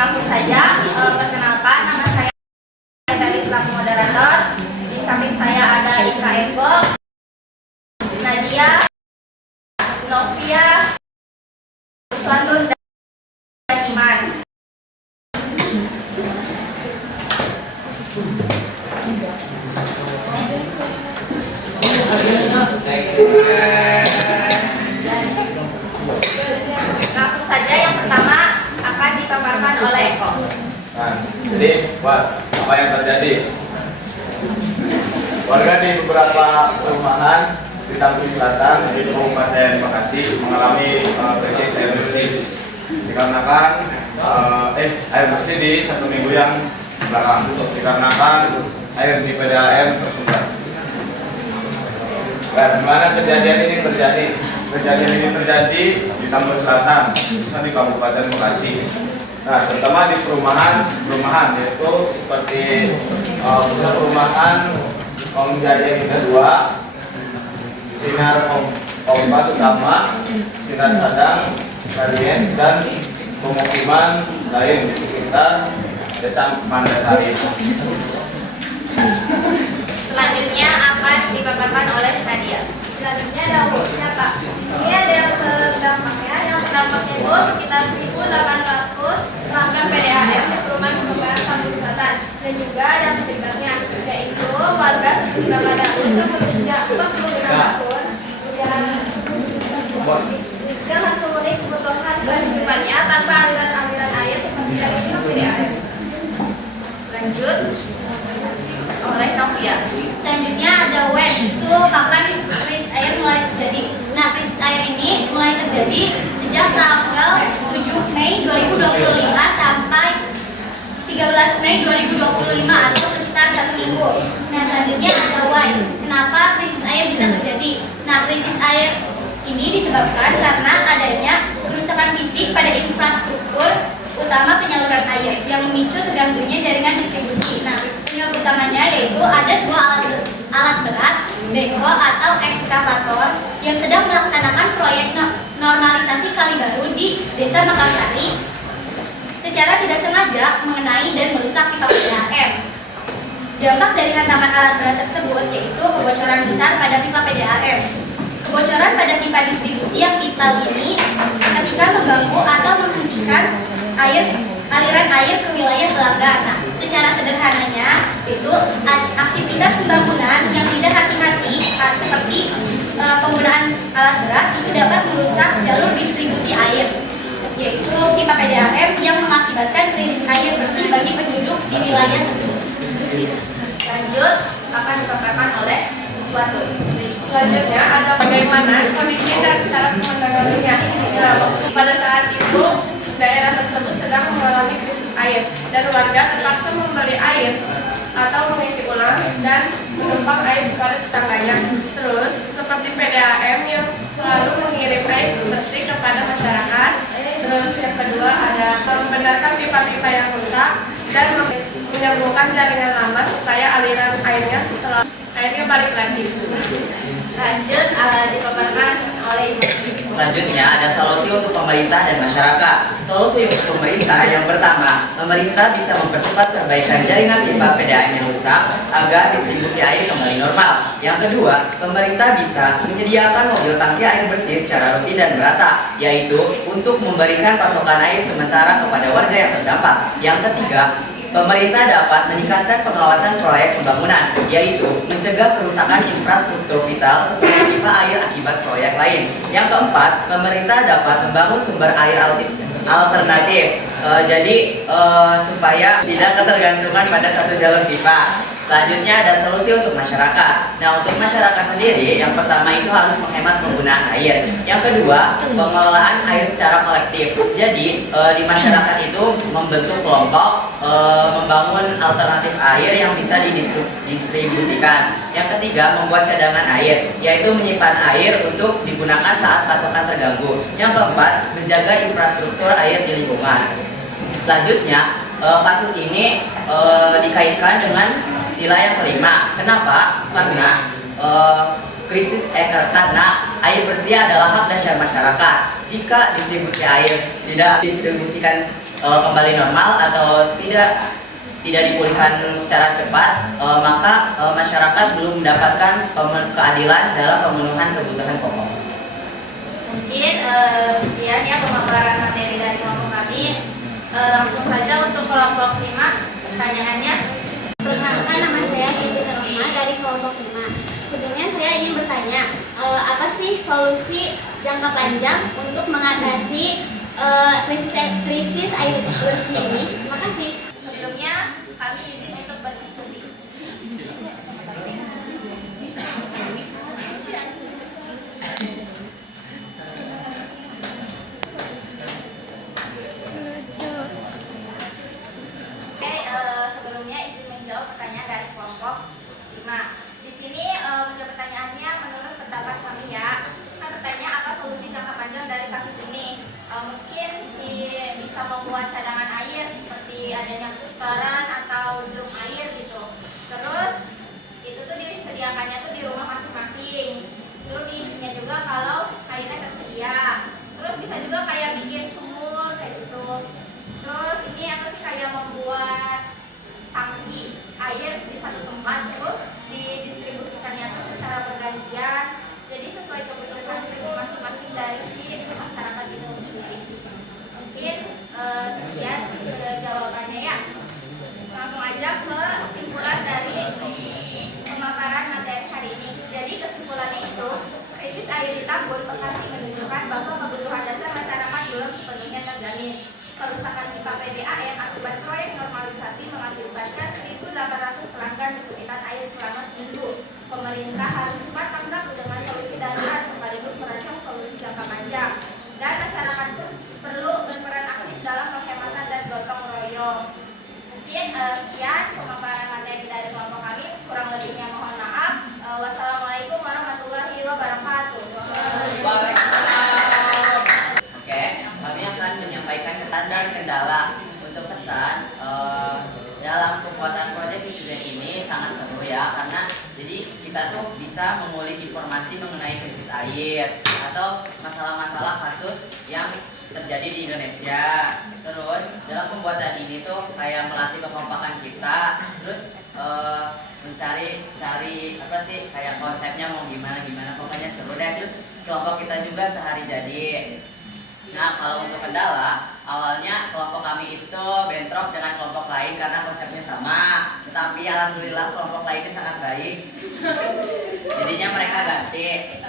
Langsung saja, perkenalkan, nama saya Felis selaku moderator. Di samping saya ada Ika Eko, Nadia, Novia, Uswandun, dan Iman. Langsung saja yang pertama akan dipaparkan oleh Eko. Nah, jadi apa yang terjadi? Warga di beberapa perumahan di Tampung Selatan di Kabupaten Bekasi mengalami krisis air bersih dikarenakan air bersih di 1 minggu yang belakang dikarenakan air di PDAM tersumbat. Nah, di mana kejadian ini terjadi? Kejadian ini terjadi di Tampung Selatan, khususnya di Kabupaten Bekasi. Nah, terutama di perumahan yaitu seperti perumahan Om Jaya kedua, Sinar Kompas Utama, Sinar Sadang, Karies, dan pemukiman lain di sekitar Desa Mandasari. Selanjutnya akan dipaparkan oleh Nadia. Selanjutnya dampaknya Pak. Di sini ada yang terdampaknya. Yang terdampaknya itu sekitar 1.800 pelanggan PDAM di perumahan pengembangan Tampung Selatan, dan juga ada penyebabnya, yaitu warga sekitar pada usia 45 tahun yang harus memenuhi kebutuhan kehidupannya tanpa aliran-aliran air seperti dari PDAM. Lanjut oleh Novia. Selanjutnya ada WEN, itu kapan krisis air mulai terjadi. Nah, krisis air ini mulai terjadi sejak tanggal 7 Mei 2025 sampai 13 Mei 2025 atau sekitar 1 minggu. Nah, selanjutnya ada why. Kenapa krisis air bisa terjadi? Nah, krisis air ini disebabkan karena adanya kerusakan fisik pada infrastruktur utama penyaluran air yang memicu terganggunya jaringan distribusi. Nah, penyebab utamanya yaitu ada sebuah alat berat, beko atau ekskavator yang sedang melaksanakan proyek normalisasi kali baru di Desa Makassari secara tidak sengaja mengenai dan merusak pipa PDAM. Dampak dari hantaman alat berat tersebut yaitu kebocoran besar pada pipa PDAM. Kebocoran pada pipa distribusi yang vital ini ketika mengganggu atau menghentikan aliran air ke wilayah pelanggan. Nah, secara sederhananya itu aktivitas pembangunan yang tidak hati-hati seperti penggunaan alat berat itu dapat merusak jalur distribusi air, yaitu pipa PDAM yang mengakibatkan krisis air bersih bagi penduduk di wilayah tersebut. Lanjut akan dipaparkan oleh Uswandun. Selanjutnya ada bagaimana kondisi dan cara menanggapinya. Pada saat itu daerah tersebut sedang mengalami krisis air dan warga terpaksa membeli air atau mengisi ulang dan menumpang air kepada tetangganya. Terus seperti PDAM yang selalu mengirim air bersih kepada masyarakat. Terus yang kedua ada membenarkan pipa-pipa yang rusak dan menyambungkan jaringan lama supaya aliran airnya balik lagi. Lanjut dipaparkan oleh Ibu. Selanjutnya ada solusi untuk pemerintah dan masyarakat. Solusi untuk pemerintah yang pertama, pemerintah bisa mempercepat perbaikan jaringan pipa PDAM yang rusak agar distribusi air kembali normal. Yang kedua, pemerintah bisa menyediakan mobil tangki air bersih secara rutin dan merata, yaitu untuk memberikan pasokan air sementara kepada warga yang terdampak. Yang ketiga, pemerintah dapat meningkatkan pengawasan proyek pembangunan, yaitu mencegah kerusakan infrastruktur vital seperti pipa air akibat proyek lain. Yang keempat, pemerintah dapat membangun sumber air alternatif, supaya tidak ketergantungan pada satu jalur pipa. Selanjutnya ada solusi untuk masyarakat. Nah, untuk masyarakat sendiri, yang pertama itu harus menghemat penggunaan air. Yang kedua, pengelolaan air secara kolektif. Jadi, di masyarakat itu membentuk kelompok, membangun alternatif air yang bisa didistribusikan. Yang ketiga, membuat cadangan air, yaitu menyimpan air untuk digunakan saat pasokan terganggu. Yang keempat, menjaga infrastruktur air di lingkungan. Selanjutnya, kasus ini dikaitkan dengan sila yang kelima. Kenapa? Karena karena air bersih adalah hak dasar masyarakat. Jika distribusi air tidak distribusikan kembali normal atau tidak dipulihkan secara cepat, maka masyarakat belum mendapatkan keadilan dalam pemenuhan kebutuhan pokok. Mungkin sekian ya pemaparan materi dari kelompok kami. Langsung saja untuk kelompok 5 pertanyaannya. Perkenalkan, nama saya Siti Rahma dari kelompok 5. Sebelumnya saya ingin bertanya, apa sih solusi jangka panjang untuk mengatasi krisis air bersih ini? Terima kasih. Sebelumnya kami izin untuk berdiskusi. Oke, sebelumnya izin menjawab pertanyaan dari kelompok 5. Di sini menjawab pertanyaannya menurut pendapat kami ya. Kan bertanya apa solusi jangka panjang dari kasus ini? Mungkin bisa membuat cadangan air seperti adanya kumparan atau drum air gitu. Terus itu tuh disediakannya tuh di rumah masing-masing. Terus diisinya juga kalau airnya tersedia. Terus bisa juga kayak bikin sumur kayak gitu. Terus ini apa sih kayak membuat tangki air di satu tempat terus didistribusikannya tuh secara bergantian. Jadi sesuai kebutuhan masing-masing dari si masyarakat itu sendiri. Mungkin sekian jawabannya ya. Langsung aja ke kesimpulan dari pemaparan materi hari ini. Jadi kesimpulannya itu, krisis air di Tambun Bekasi menunjukkan bahwa kebutuhan dasar masyarakat belum sepenuhnya terjamin. Kerusakan pipa PDAM akibat proyek normalisasi mengakibatkan 1.800 pelanggan kesulitan air selama seminggu. Pemerintah harus cepat tanggap dengan solusi darurat sekaligus merancang solusi jangka panjang. Dan masyarakat pun perlu berperan aktif dalam penghematan dan gotong royong. Mungkin sekian pemaparan materi dari kelompok kami. Kurang lebihnya mohon maaf. Wassalamualaikum warahmatullahi wabarakatuh. Oke, kami akan menyampaikan kesan dan kendala. Untuk kesan, dalam pembuatan proyek Citizen ini sangat seru ya, karena jadi kita tuh bisa mengulik informasi mengenai krisis air atau masalah-masalah kasus yang terjadi di Indonesia. Terus dalam pembuatan ini tuh kayak melatih kekompakan kita, terus mencari apa sih kayak konsepnya mau gimana pokoknya seru deh. Terus kelompok kita juga sehari jadi. Nah, kalau untuk kendala, awalnya kelompok kami itu bentrok dengan kelompok lain karena konsepnya sama. Tetapi alhamdulillah kelompok lainnya sangat baik. Jadinya mereka ganti.